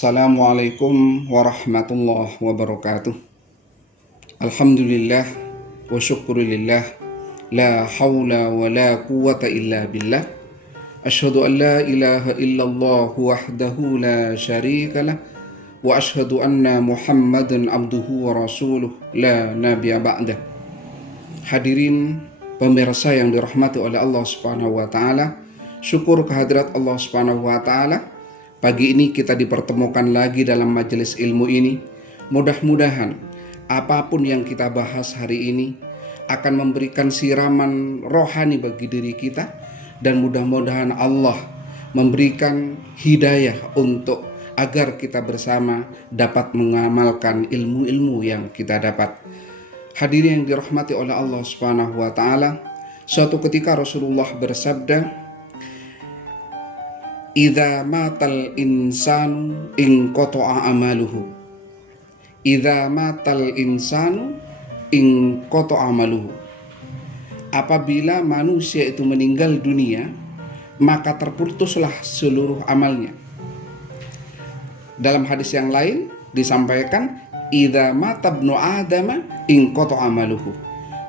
Assalamualaikum warahmatullahi wabarakatuh. Alhamdulillah wa syukurillah. La hawla wa la quwata illa billah. Ashhadu an la ilaha illallah wahdahu la syarika lah. Wa ashhadu anna Muhammadan abduhu wa rasuluh la nabiyya ba'dah. Hadirin pemirsa yang dirahmati oleh Allah Subhanahu wa taala, syukur kehadirat Allah Subhanahu wa taala. Pagi ini kita dipertemukan lagi dalam majelis ilmu ini. Mudah-mudahan apapun yang kita bahas hari ini akan memberikan siraman rohani bagi diri kita, dan mudah-mudahan Allah memberikan hidayah untuk agar kita bersama dapat mengamalkan ilmu-ilmu yang kita dapat. Hadirin yang dirahmati oleh Allah Subhanahu wa taala, suatu ketika Rasulullah bersabda, "Idza matal insanu inqata'a amaluhu." Idza matal insanu inqata'a amaluhu. Apabila manusia itu meninggal dunia, maka terputuslah seluruh amalnya. Dalam hadis yang lain disampaikan, "Idza mata ibnu Adam inqata'a amaluhu."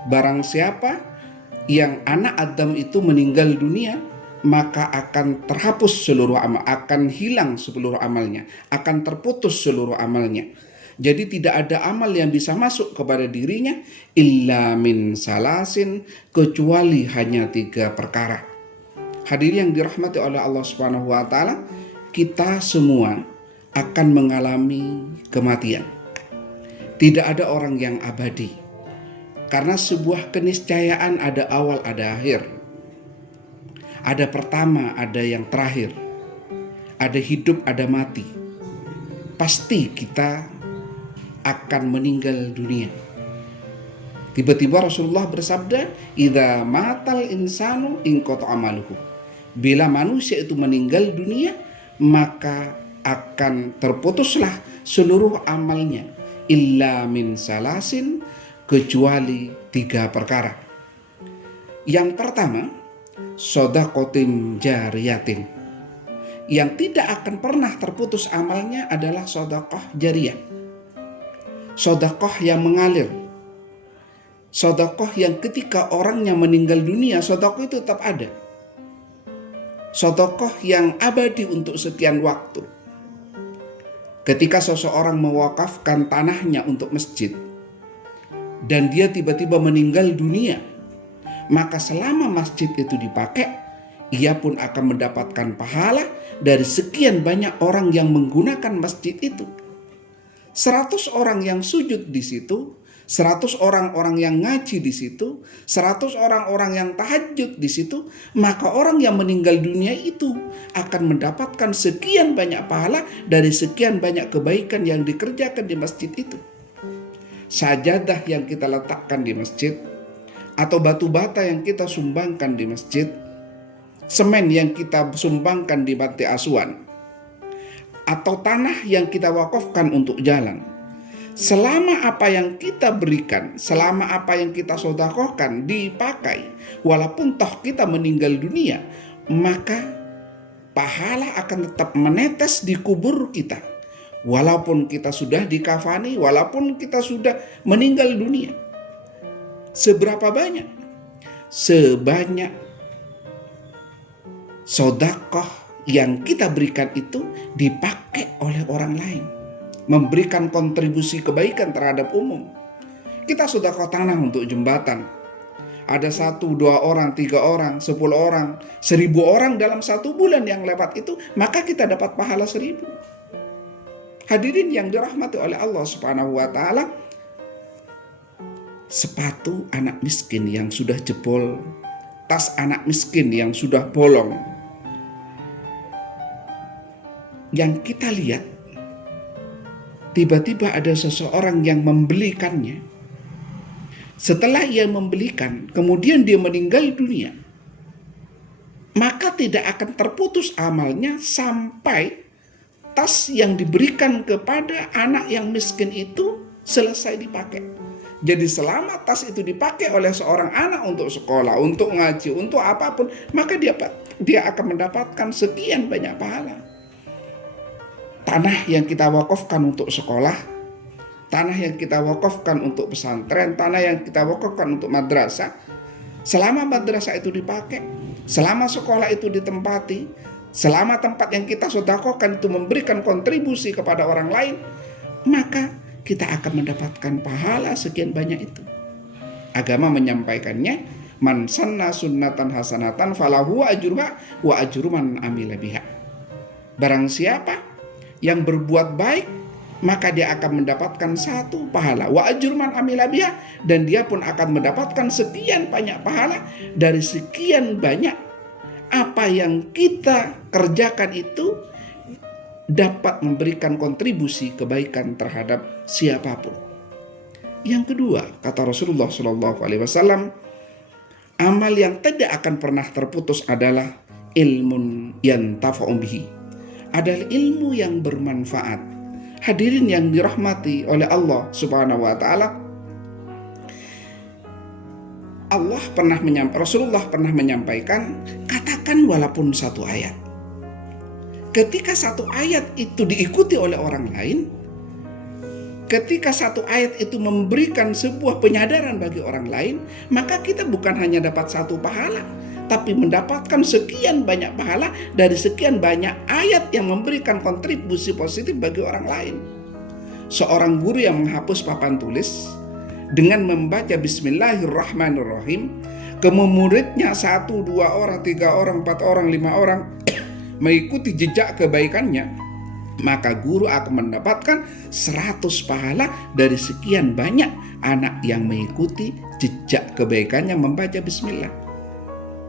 Barang siapa yang anak Adam itu meninggal dunia, maka akan terhapus seluruh amal, akan hilang seluruh amalnya, akan terputus seluruh amalnya. Jadi tidak ada amal yang bisa masuk kepada dirinya illa min salasin, kecuali hanya 3 perkara. Hadirin yang dirahmati oleh Allah Subhanahu wa taala, kita semua akan mengalami kematian. Tidak ada orang yang abadi. Karena sebuah keniscayaan ada awal, ada akhir. Ada pertama, ada yang terakhir. Ada hidup, ada mati. Pasti kita akan meninggal dunia. Tiba-tiba Rasulullah bersabda, "Idza matal insanu inqata'a amaluhu." Bila manusia itu meninggal dunia, maka akan terputuslah seluruh amalnya, illa min salasin, kecuali 3 perkara. Yang pertama, shadaqatin jariyatin. Yang tidak akan pernah terputus amalnya adalah sedekah jariyah. Sedekah yang mengalir. Sedekah yang ketika orangnya meninggal dunia, sedekah itu tetap ada. Sedekah yang abadi untuk sekian waktu. Ketika seseorang mewakafkan tanahnya untuk masjid dan dia tiba-tiba meninggal dunia, maka selama masjid itu dipakai, ia pun akan mendapatkan pahala dari sekian banyak orang yang menggunakan masjid itu. 100 orang yang sujud di situ, 100 orang-orang yang ngaji di situ, 100 orang-orang yang tahajud di situ, maka orang yang meninggal dunia itu akan mendapatkan sekian banyak pahala dari sekian banyak kebaikan yang dikerjakan di masjid itu. Sajadah yang kita letakkan di masjid, atau batu bata yang kita sumbangkan di masjid, semen yang kita sumbangkan di panti asuhan, atau tanah yang kita wakafkan untuk jalan. Selama apa yang kita berikan, selama apa yang kita sedekahkan dipakai, walaupun toh kita meninggal dunia, maka pahala akan tetap menetes di kubur kita. Walaupun kita sudah dikafani, walaupun kita sudah meninggal dunia. Seberapa banyak? Sebanyak sedekah yang kita berikan itu dipakai oleh orang lain, memberikan kontribusi kebaikan terhadap umum. Kita sedekah tanah untuk jembatan. Ada 1, 2 orang, 3 orang, 10 orang, 1000 orang dalam 1 bulan yang lewat itu, maka kita dapat pahala 1000. Hadirin yang dirahmati oleh Allah Subhanahu wa taala, sepatu anak miskin yang sudah jebol, tas anak miskin yang sudah bolong, yang kita lihat tiba-tiba ada seseorang yang membelikannya. Setelah ia membelikan, kemudian dia meninggal dunia, maka tidak akan terputus amalnya sampai tas yang diberikan kepada anak yang miskin itu selesai dipakai. Jadi selama tas itu dipakai oleh seorang anak untuk sekolah, untuk ngaji, untuk apapun, maka dia akan mendapatkan sekian banyak pahala. tanah yang kita wakafkan untuk sekolah, tanah yang kita wakafkan untuk pesantren, tanah yang kita wakafkan untuk madrasah, selama madrasah itu dipakai, selama sekolah itu ditempati, selama tempat yang kita sedekahkan itu memberikan kontribusi kepada orang lain, maka kita akan mendapatkan pahala sekian banyak itu. Agama menyampaikannya, man sanna sunnatan hasanatan falahu ajruha wa ajru man amila biha. Barang siapa yang berbuat baik, maka dia akan mendapatkan satu pahala, wa ajru man amila biha, dan dia pun akan mendapatkan sekian banyak pahala dari sekian banyak apa yang kita kerjakan itu dapat memberikan kontribusi kebaikan terhadap siapapun. Yang kedua, kata Rasulullah SAW, amal yang tidak akan pernah terputus adalah ilmun yantafa'u bihi, adalah ilmu yang bermanfaat. Hadirin yang dirahmati oleh Allah Subhanahu wa taala, Rasulullah pernah menyampaikan, katakan walaupun satu ayat. Ketika satu ayat itu diikuti oleh orang lain, ketika satu ayat itu memberikan sebuah penyadaran bagi orang lain, maka kita bukan hanya dapat satu pahala, tapi mendapatkan sekian banyak pahala dari sekian banyak ayat yang memberikan kontribusi positif bagi orang lain. Seorang guru yang menghapus papan tulis dengan membaca Bismillahirrahmanirrahim, kemudian muridnya 1, 2 orang, 3 orang, 4 orang, 5 orang mengikuti jejak kebaikannya, maka guru akan mendapatkan 100 pahala dari sekian banyak anak yang mengikuti jejak kebaikannya membaca Bismillah.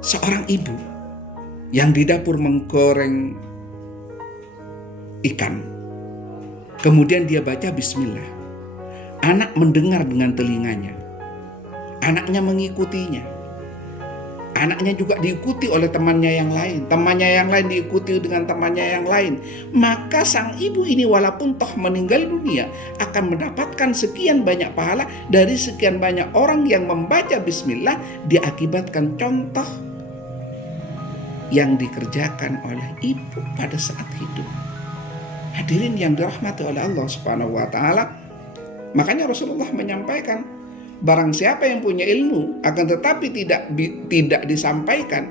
Seorang ibu yang di dapur menggoreng ikan, kemudian dia baca Bismillah. Anak mendengar dengan telinganya, anaknya mengikutinya, anaknya juga diikuti oleh temannya yang lain, temannya yang lain diikuti dengan temannya yang lain. Maka sang ibu ini walaupun toh meninggal dunia akan mendapatkan sekian banyak pahala dari sekian banyak orang yang membaca Bismillah diakibatkan contoh yang dikerjakan oleh ibu pada saat hidup. Hadirin yang dirahmati oleh Allah Subhanahu wa taala, makanya Rasulullah menyampaikan, barang siapa yang punya ilmu akan tetapi tidak disampaikan,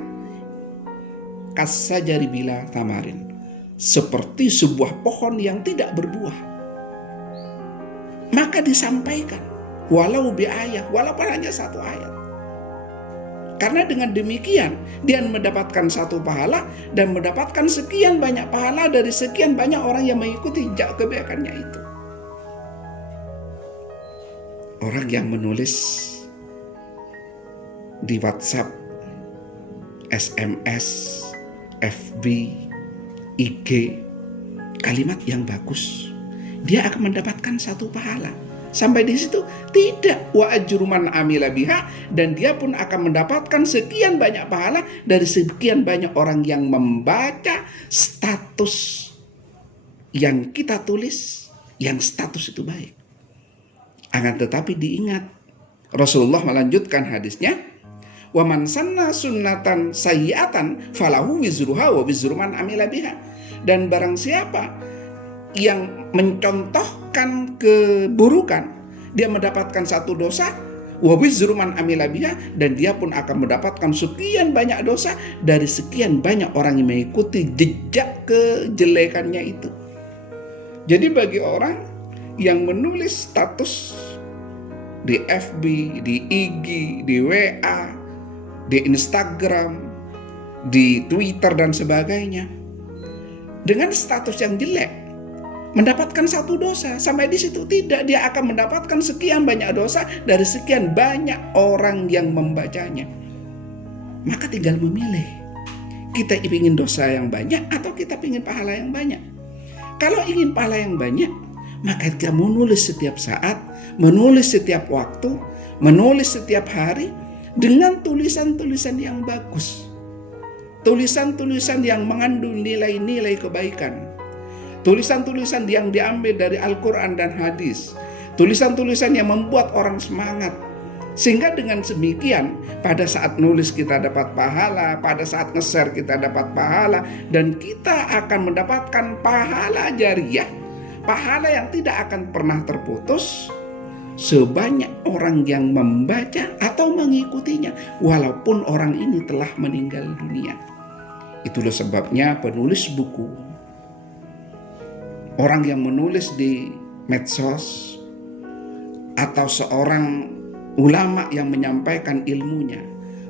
kasajari bila tamarin, seperti sebuah pohon yang tidak berbuah. Maka disampaikan walau biayah, walaupun hanya satu ayat. Karena dengan demikian dia mendapatkan satu pahala dan mendapatkan sekian banyak pahala dari sekian banyak orang yang mengikuti jejak kebaikannya itu. Orang yang menulis di WhatsApp, SMS, FB, IG, kalimat yang bagus, dia akan mendapatkan satu pahala. Sampai di situ tidak, wa ajru man amila biha, dan dia pun akan mendapatkan sekian banyak pahala dari sekian banyak orang yang membaca status yang kita tulis, yang status itu baik. Akan tetapi diingat, Rasulullah melanjutkan hadisnya, wa man sanna sunnatan sayyi'atan falahu wizruha wa wizru man amila biha. Dan barang siapa yang mencontohkan keburukan, dia mendapatkan satu dosa, wa wizru man amila biha, dan dia pun akan mendapatkan sekian banyak dosa dari sekian banyak orang yang mengikuti jejak kejelekannya itu. Jadi bagi orang yang menulis status di FB, di IG, di WA, di Instagram, di Twitter dan sebagainya, dengan status yang jelek, mendapatkan satu dosa. Sampai di situ tidak, dia akan mendapatkan sekian banyak dosa dari sekian banyak orang yang membacanya. Maka tinggal memilih, kita ingin dosa yang banyak atau kita ingin pahala yang banyak. Kalau ingin pahala yang banyak, maka kita menulis setiap saat, menulis setiap waktu, menulis setiap hari dengan tulisan-tulisan yang bagus, tulisan-tulisan yang mengandung nilai-nilai kebaikan, tulisan-tulisan yang diambil dari Al-Quran dan hadis, tulisan-tulisan yang membuat orang semangat, Sehingga dengan demikian pada saat nulis kita dapat pahala, pada saat nge-share kita dapat pahala, dan kita akan mendapatkan pahala jariyah, pahala yang tidak akan pernah terputus sebanyak orang yang membaca atau mengikutinya walaupun orang ini telah meninggal dunia. Itulah sebabnya penulis buku, orang yang menulis di medsos, atau seorang ulama yang menyampaikan ilmunya,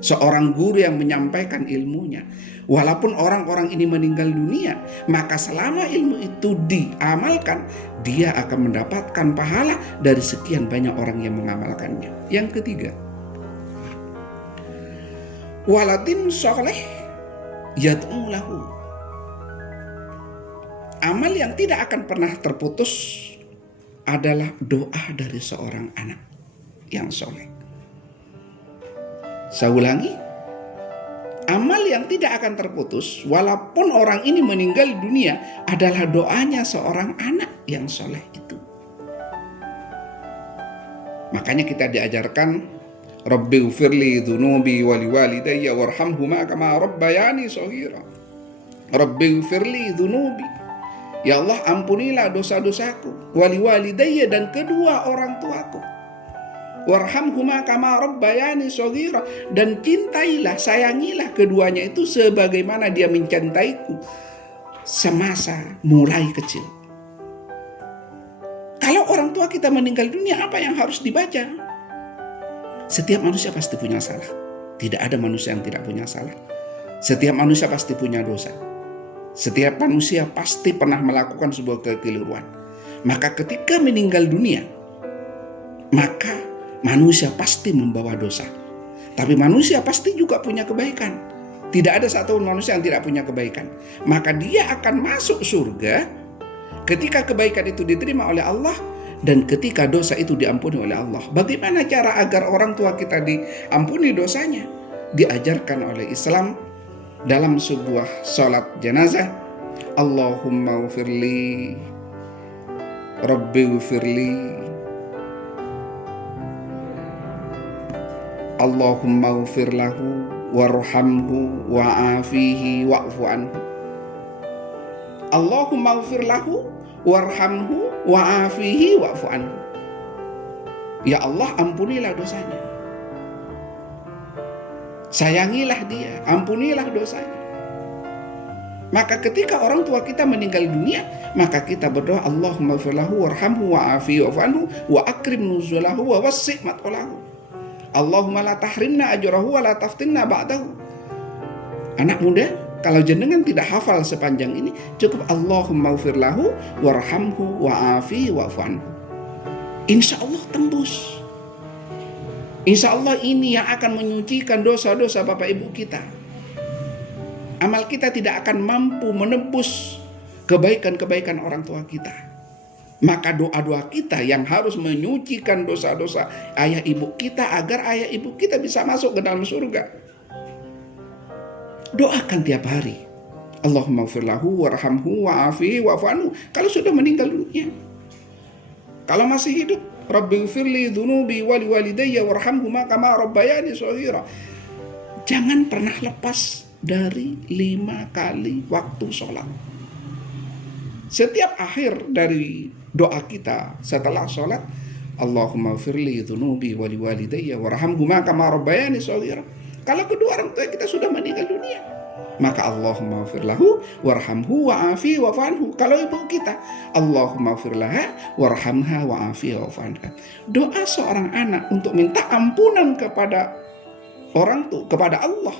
seorang guru yang menyampaikan ilmunya, walaupun orang-orang ini meninggal dunia, maka selama ilmu itu diamalkan, dia akan mendapatkan pahala dari sekian banyak orang yang mengamalkannya. Yang ketiga, waladin soleh yad'u lahu. Amal yang tidak akan pernah terputus adalah doa dari seorang anak yang soleh. Saya ulangi, amal yang tidak akan terputus walaupun orang ini meninggal dunia adalah doanya seorang anak yang soleh itu. Makanya kita diajarkan, Rabbighfirli dzunubi wa liwalidayya warhamhuma kama rabbayani shaghira. Rabbighfirli dzunubi, ya Allah ampunilah dosa-dosaku, waliwalidayya dan kedua orang tuaku, warhamhuma kama rabbayani shaghira, dan cintailah, sayangilah keduanya itu sebagaimana dia mencintaiku semasa mulai kecil. Kalau orang tua kita meninggal dunia, apa yang harus dibaca? Setiap manusia pasti punya salah. Tidak ada manusia yang tidak punya salah. Setiap manusia pasti punya dosa. Setiap manusia pasti pernah melakukan sebuah kekeliruan. Maka ketika meninggal dunia, maka manusia pasti membawa dosa. Tapi manusia pasti juga punya kebaikan. Tidak ada satu manusia yang tidak punya kebaikan. Maka dia akan masuk surga ketika kebaikan itu diterima oleh Allah dan ketika dosa itu diampuni oleh Allah. Bagaimana cara agar orang tua kita diampuni dosanya? Diajarkan oleh Islam dalam sebuah sholat jenazah. Allahumma ufirli, Rabbi ufirli, Allahumma ufir lahu warhamhu wa'afihi wa'fu anhu. Allahumma ufir lahu warhamhu wa'afihi wa'fu anhu. Ya Allah, ampunilah dosanya, sayangilah dia, ampunilah dosanya. Maka ketika orang tua kita meninggal dunia, maka kita berdoa, Allahumma ufir lahu warhamhu wa'afihi wa'fu anhu wa akrim nuzulahu wa wassi' madkhalahu. Allahumma la tahrimna ajrahu wa la taftinna ba'dahu. Anak muda, kalau jenengan tidak hafal sepanjang ini, cukup Allahumma ufir lahu warhamhu wa'afihi wa'fu anhu. Insya Allah tembus. Insya Allah ini yang akan menyucikan dosa-dosa Bapak Ibu kita. Amal kita tidak akan mampu menebus kebaikan-kebaikan orang tua kita. Maka doa-doa kita yang harus menyucikan dosa-dosa ayah ibu kita agar ayah ibu kita bisa masuk ke dalam surga. Doakan tiap hari, Allahumma ighfir lahu warhamhu wa'afihi wa'fu anhu, kalau sudah meninggal dunia. Kalau masih hidup, Rabbighfirli dzunubi wa liwalidayya warhamhuma kama rabbayani shaghira. Jangan pernah lepas dari 5 kali waktu sholat. Setiap akhir dari doa kita setelah sholat, Allahumma firli dzunubi wa liwalidayya warhamhuma kama rabbayani shaghira. Kalau kedua orang tua kita sudah meninggal dunia, maka Allahumma ighfir lahu warhamhu wa'afihi wa'fu anhu. Kalau ibu kita, Allahumma ighfir laha warhamha wa'afihi wa'fu anha. Doa seorang anak untuk minta ampunan kepada orang tua, kepada Allah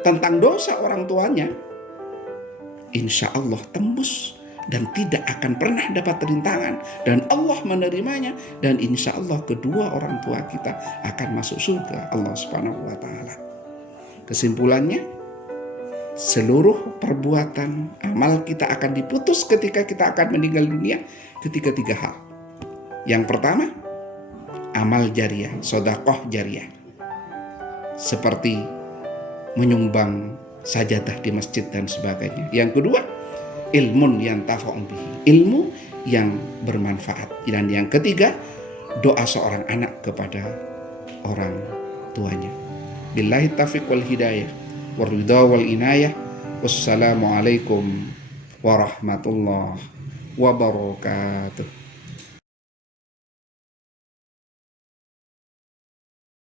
tentang dosa orang tuanya, insya Allah tembus dan tidak akan pernah dapat rintangan, dan Allah menerimanya, dan insya Allah kedua orang tua kita akan masuk surga Allah Subhanahu wa Ta'ala. Kesimpulannya, seluruh perbuatan amal kita akan diputus ketika kita akan meninggal dunia ketika 3 hal. Yang pertama, amal jariyah, sedekah jariyah, seperti menyumbang sajadah di masjid dan sebagainya. Yang kedua, ilmun yang tafa'un bihi, ilmu yang bermanfaat. Dan yang ketiga, doa seorang anak kepada orang tuanya. Billahi taufiq wal hidayah, waridha wal inayah. Wassalamualaikum warahmatullahi wabarakatuh.